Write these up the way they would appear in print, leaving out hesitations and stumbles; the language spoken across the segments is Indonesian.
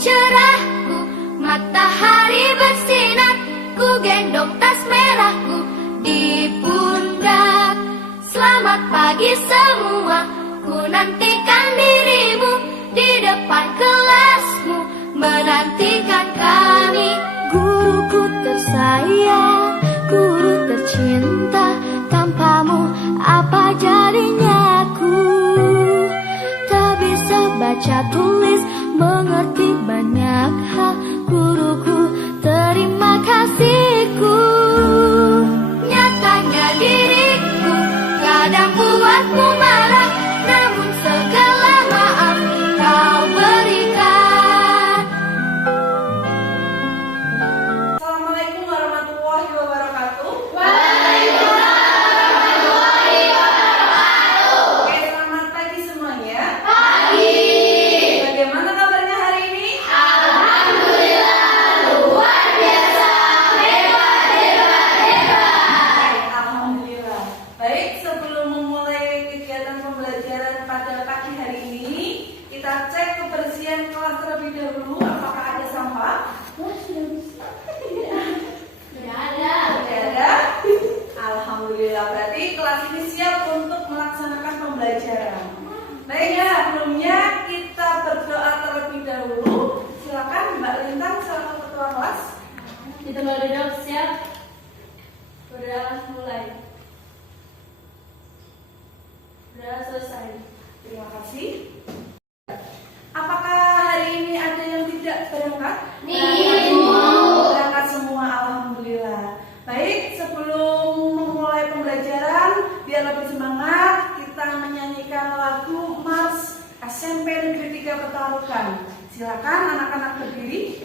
cerahku, matahari bersinar, ku gendong tas merahku di pundak. Selamat pagi semua, ku nantikan dirimu di depan kelasmu, menantikan kami. Guruku tersayang, guru tercinta, tanpamu apa jadinya aku? Tak bisa baca tulis, mengerti banyak hal. Guruku, terima kasihku. Nyatanya diriku kadang buatmu marah, namun segala maaf kau berikan. Assalamualaikum warahmatullahi wabarakatuh. Oke, selamat pagi semuanya. Bagaimana kabarnya hari ini? Alhamdulillah. Baik, sebelum memulai kegiatan pembelajaran pada pagi hari ini, kita cek kebersihan kelas terlebih dahulu. Apakah ada sampah? Tidak ada. Alhamdulillah, berarti kelas ini siap untuk melaksanakan pembelajaran. Baik, sebelumnya kita berdoa terlebih dahulu. Silakan Mbak Lintang selaku ketua kelas. Kita berdoa, siap. Berdoa mulai. Berdoa selesai. Terima kasih. Apakah hari ini ada yang tidak berangkat? Berangkat semua, alhamdulillah. Baik, sebelum memulai pembelajaran, biar lebih semangat, kita menyanyikan lagu Mars SMP Negeri 3 Petarukan. Silakan anak-anak berdiri.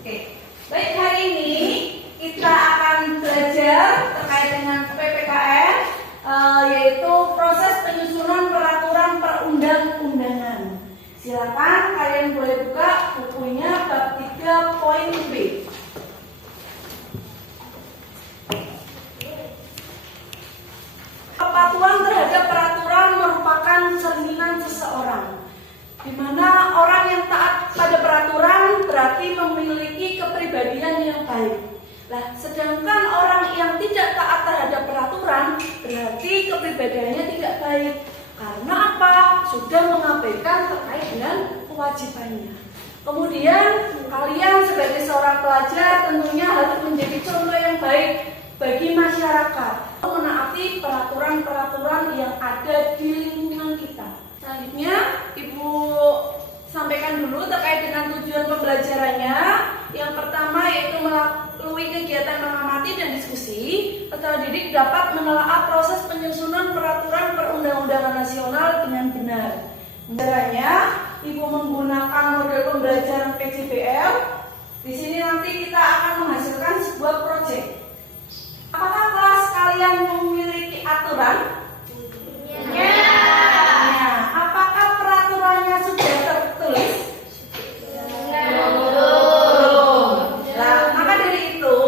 Oke, baik, hari ini kita akan belajar terkait dengan PPKN, yaitu proses penyusunan peraturan perundang-undangan. Silakan kalian boleh buka bukunya bab 3 poin B. Kepatuhan terhadap peraturan merupakan cerminan seseorang, di mana orang yang taat pada peraturan berarti memiliki kepribadian yang baik. Nah, sedangkan orang yang tidak taat terhadap peraturan berarti kepribadiannya tidak baik. Karena apa? Sudah mengabaikan terkait dengan kewajibannya. Kemudian kalian sebagai seorang pelajar tentunya harus menjadi contoh yang baik bagi masyarakat, menaati peraturan-peraturan yang ada di lingkungan kita. Selanjutnya, Ibu sampaikan dulu terkait dengan tujuan pembelajarannya. Yang pertama yaitu melalui kegiatan mengamati dan diskusi, peserta didik dapat menelaah proses penyusunan peraturan perundang-undangan nasional dengan benar. Caranya, Ibu menggunakan model pembelajaran PJBL. Di sini nanti kita akan menghasilkan sebuah proyek. Apakah kelas kalian memiliki aturan? Apakah peraturannya sudah tertulis? Belum. Nah, maka dari itu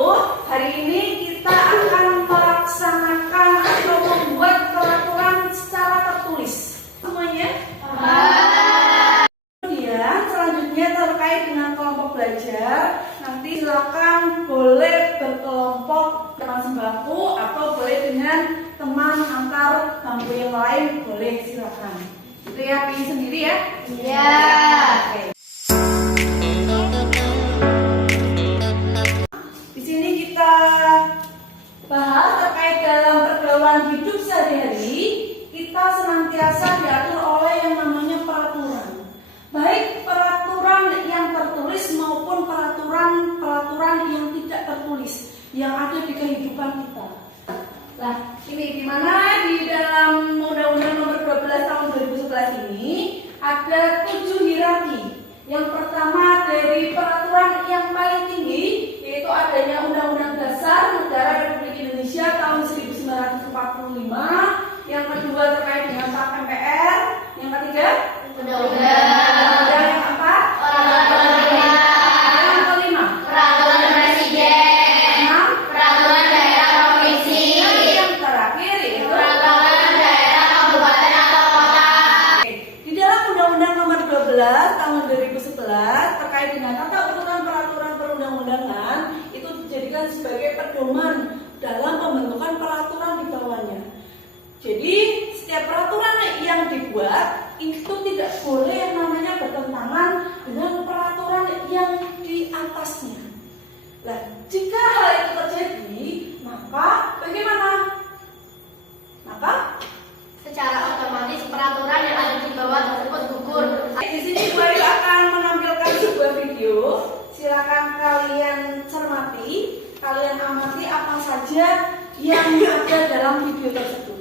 hari ini kita akan melaksanakan atau membuat peraturan secara tertulis. Semuanya? Kemudian selanjutnya terkait dengan kelompok belajar, nanti silakan boleh berkelompok teman sebangku atau boleh dengan teman antar bangku yang lain, boleh silakan. Itu ya, pilih sendiri ya. Iya. Oke. Di sini kita bahas terkait dalam pergaulan hidup sehari-hari, kita senantiasa diatur oleh yang namanya peraturan. Baik peraturan yang tertulis maupun peraturan yang tidak tertulis yang ada di kehidupan kita. Nah, ini di mana di dalam Undang-Undang Nomor 12 Tahun 2011 ini ada 7 hierarki. Yang pertama dari peraturan yang paling tinggi, yaitu adanya Undang-Undang Dasar Negara Republik Indonesia tahun 1945. Yang kedua terkait dengan PAK MPR. Yang ketiga, Undang-Undang yang keempat, yang kelima, Peraturan Presiden, enam, Peraturan Daerah Provinsi, dan yang terakhir yaitu Peraturan Daerah Kabupaten atau Kota. di dalam Undang-Undang Nomor 12 Tahun 2011 terkait dengan tata urutan peraturan perundang-undangan itu dijadikan sebagai pedoman dalam pembentukan peraturan di bawahnya. Jadi setiap peraturan yang dibuat itu tidak boleh yang namanya bertentangan dengan peraturan yang di atasnya. Nah, jika hal itu terjadi, maka bagaimana? Maka Secara otomatis peraturan yang ada di bawah tersebut gugur. di sini Bu Ayu akan menampilkan sebuah video. Silakan kalian cermati, kalian amati apa saja yang ada dalam video tersebut.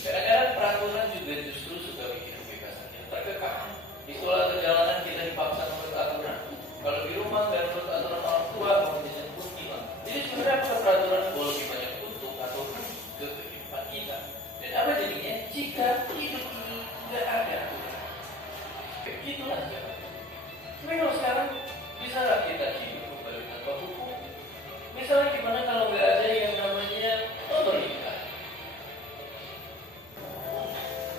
Kadang-kadang peraturan juga justru suka bikin kebebasan yang terkekang. Di sekolah perjalanan kita dipaksa menurut aturan. Kalau di rumah nggak menurut aturan orang tua, mau jajan pun hilang. Jadi sebenarnya apakah peraturan boleh banyak untuk atau ke kehidupan kita? Dan apa jadinya jika hidup ini nggak ada aturan? Begitulah sekarang. Tapi kalau sekarang bisa nggak kita hidup kembali tanpa hukum? Misalnya gimana kalau nggak ada yang namanya otorita?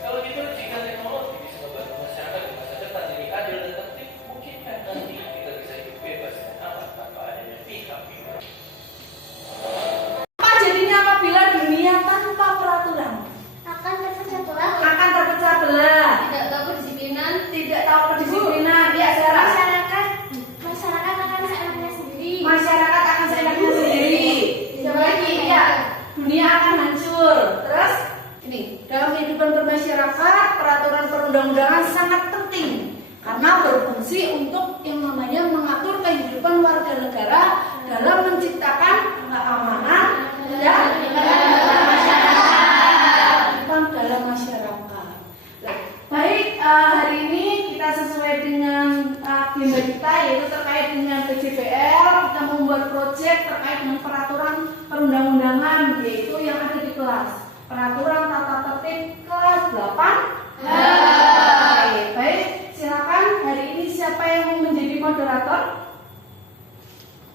Kalau gitu, jika teknologi bisa membantu masyarakat di masa depan jadi adil dan tertib, mungkinkah nanti kita bisa hidup bebas dan aman tanpa adanya pihak-pihak? Apa jadinya apabila dunia tanpa peraturan? Akan terpecah belah. Akan terpecah belah, Tidak tahu kedisiplinan. tidak tahu kedisiplinan. Ya, Sarah. Masyarakat akan seenaknya sendiri. Masyarakat akan seenaknya sendiri. Siapa lagi? Ya, dunia akan hancur. Terus ini dalam kehidupan bermasyarakat peraturan perundang-undangan sangat penting karena berfungsi untuk yang namanya mengatur kehidupan warga negara dalam menciptakan keamanan dan kehidupan dalam masyarakat. Nah, baik, hari ini kita sesuai dengan agenda kita yaitu terkait dengan PJBL. Kita membuat proyek terkait dengan peraturan perundang-undangan yaitu yang ada di kelas. Peraturan tata tertib kelas 8. Baik, silakan hari ini siapa yang mau menjadi moderator?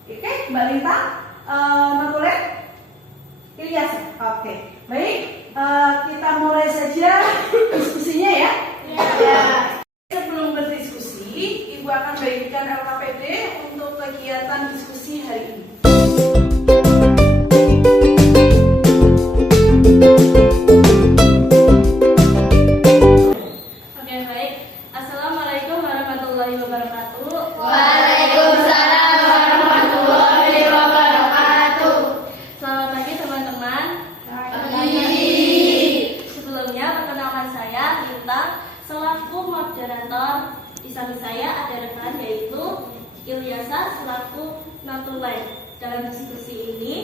Oke, Mbak Linta, Notulet, Ilyas. Oke, baik, kita mulai saja diskusinya ya. Ya. Sebelum berdiskusi, Ibu akan bagikan LKPD untuk kegiatan diskusi hari ini. Oke, baik. Assalamualaikum warahmatullahi wabarakatuh. Waalaikumsalam warahmatullahi wabarakatuh. Selamat pagi teman-teman. Sebelumnya perkenalkan saya Lintang selaku moderator. Di samping saya ada rekan yaitu Ilyasa selaku Natulai. Dalam diskusi ini,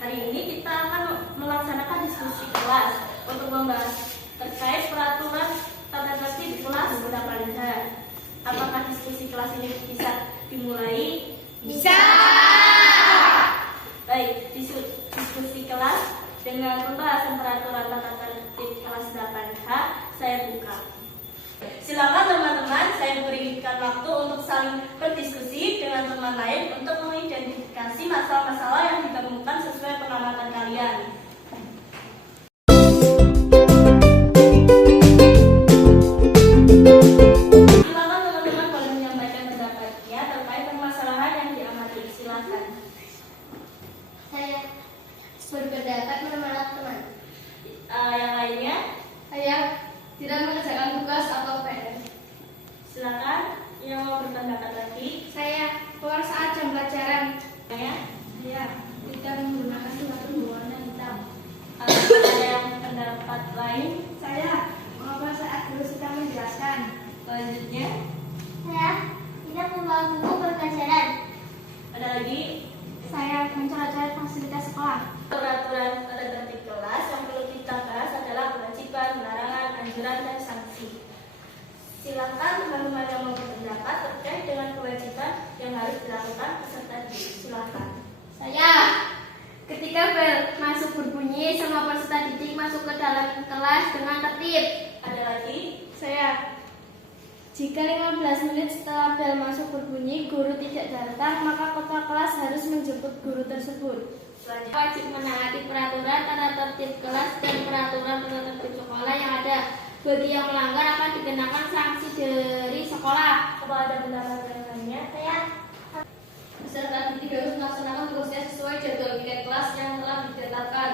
hari ini kita akan melaksanakan diskusi kelas untuk membahas terkait peraturan tata tertib kelas 8H. Apakah diskusi kelas ini bisa dimulai? Bisa. Baik, diskusi kelas dengan pembahasan peraturan tata tertib kelas 8H saya buka. Silakan teman-teman, saya berikan waktu untuk saling berdiskusi dengan teman lain untuk mengidentifikasi masalah-masalah yang ditemukan sesuai pengamatan kalian. Silakan teman-teman boleh menyampaikan pendapatnya terkait permasalahan yang diamati. Silakan. Saya berpendapat menolak teman. Yang lainnya, Saya tidak mengerjakan tugas atau PR. silakan yang mau berpendapat lagi. Saya keluar saat jam pelajaran. Ya. Saya tidak menggunakan sepatu berwarna hitam. Saya. Ketika bel masuk berbunyi, semua peserta didik masuk ke dalam kelas dengan tertib. Ada lagi? Saya. Jika 15 menit setelah bel masuk berbunyi, guru tidak datang, maka kepala kelas harus menjemput guru tersebut. Selanjutnya. Wajib menaati peraturan tata tertib kelas dan peraturan tata tertib sekolah yang ada. Bagi yang melanggar akan dikenakan sanksi dari sekolah. Apa ada pendapat yang lainnya? Saya. Peserta didik harus melaksanakan tugasnya sesuai jadwal piket kelas yang telah ditetapkan.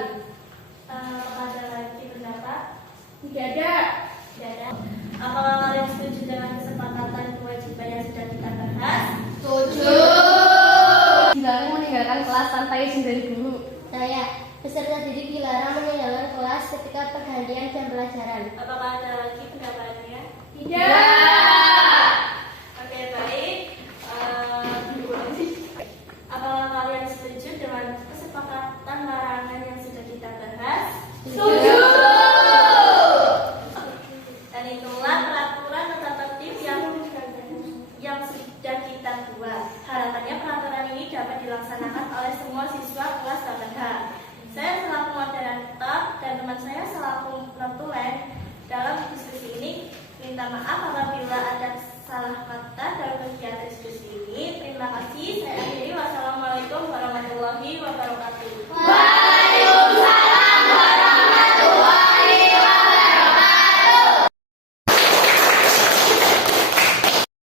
Ada lagi pendapat? Tidak ada. Tidak ada. Apakah kalian setuju dengan kesepakatan kewajiban yang sudah kita bahas? Setuju. Dilarang meninggalkan kelas tanpa izin dari guru. Saya. Peserta didik dilarang meninggalkan kelas ketika pergantian jam pelajaran. Apakah ada lagi pendapatnya? Tidak. Oke, baik. Apakah kalian setuju dengan kesepakatan larangan yang sudah kita bahas? Setuju. Dan itulah peraturan tata tertib yang sudah kita buat. Harapannya peraturan ini dapat dilaksanakan oleh semua siswa kelas 8H. Saya selaku moderator dan teman saya selaku notulen dalam diskusi ini minta maaf apabila ada salah kata dalam kegiatan diskusi ini. Terima kasih. Saya akhiri. Wassalamualaikum warahmatullahi wabarakatuh. Waalaikumsalam warahmatullahi wabarakatuh.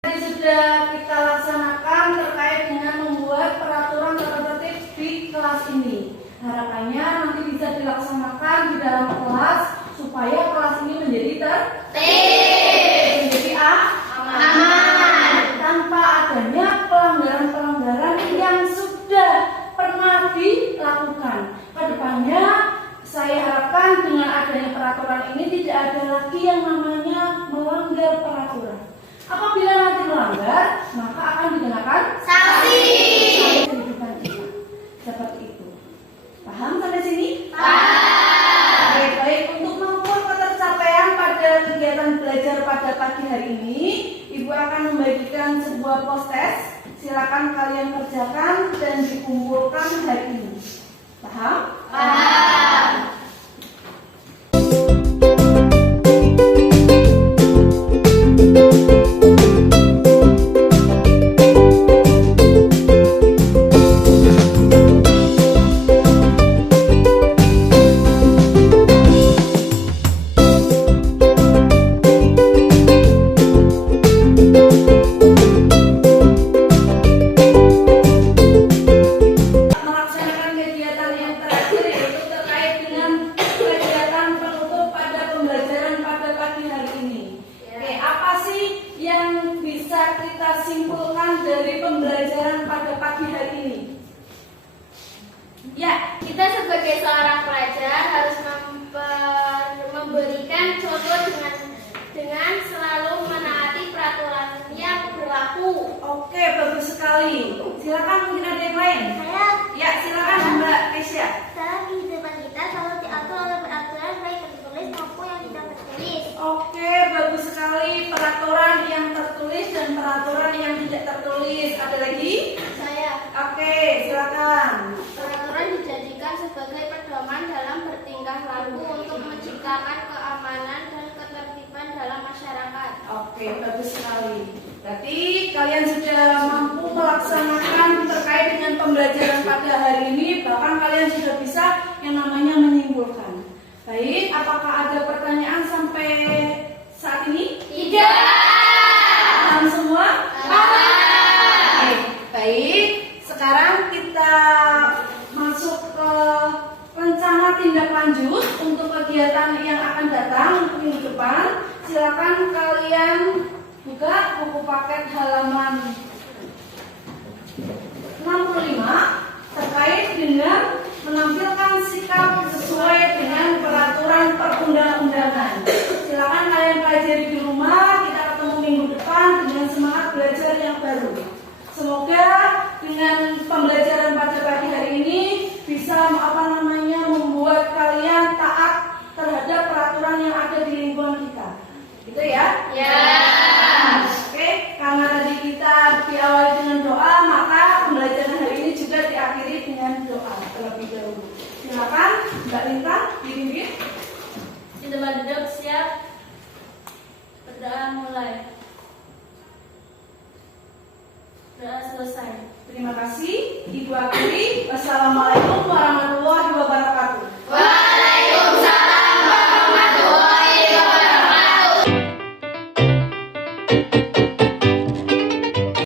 Tadi sudah kita laksanakan terkait dengan membuat peraturan tata tertib di kelas ini. Harapannya nanti bisa dilaksanakan di dalam kelas supaya kelas ini menjadi tertib, menjadi aman, tanpa adanya pelanggaran-pelanggaran yang sudah pernah dilakukan. Kedepannya saya harapkan dengan adanya peraturan ini tidak ada lagi yang namanya melanggar peraturan. Apabila nanti melanggar, maka akan dikenakan Sanksi. kehidupan kita. Seperti itu. Paham sampai sini? Paham. Baik, untuk mengukur ketercapaian pada kegiatan belajar pada pagi hari ini, Ibu akan membagikan sebuah post-test. Silakan kalian kerjakan dan dikumpulkan hari ini. Paham? Paham. Melaksanakan kegiatan yang terakhir yaitu terkait dengan kegiatan penutup pada pembelajaran pada pagi hari ini. Oke, apa sih yang bisa kita simpulkan dari pembelajaran pada pagi hari ini? Ya, Kita sebagai seorang pelajar harus memberikan contoh dengan selalu menaati peraturan yang berlaku. oke, bagus sekali. Silakan mungkin ada yang lain. Saya Ya, silakan Mbak Kesia. dalam kehidupan kita selalu diatur oleh peraturan baik tertulis maupun yang tidak tertulis. Oke, bagus sekali. Peraturan yang tertulis dan peraturan yang tidak tertulis. Ada lagi? Saya. Oke, silakan. Peraturan dijadikan sebagai pedoman dalam bertingkah laku untuk menciptakan keamanan dan ketertiban dalam masyarakat. Oke, bagus sekali. Berarti kalian sudah mampu melaksanakan terkait dengan pembelajaran pada hari ini, bahkan kalian sudah bisa yang namanya menyimpulkan. Baik, apakah ada pertanyaan sampai saat ini? Tidak. Paham semua? Paham. Oke, baik. Sekarang kita masuk ke rencana tindak lanjut untuk kegiatan yang akan datang untuk minggu depan. Silakan kalian buka buku paket halaman 65 terkait dengan menampilkan sikap sesuai dengan peraturan perundang-undangan. Silakan kalian pelajari di rumah. Kita ketemu minggu depan dengan semangat belajar yang baru. Semoga dengan pembelajaran pada pagi hari ini bisa membuat kalian taat terhadap peraturan yang ada di lingkungan kita. Gitu ya? Ya. Oke, karena tadi kita diawali dengan doa, maka pembelajaran hari ini juga diakhiri dengan Mbak Linta, dipimpin. Di tempat duduk siap. Berdoa mulai. Doa selesai. Terima kasih, Ibu akhiri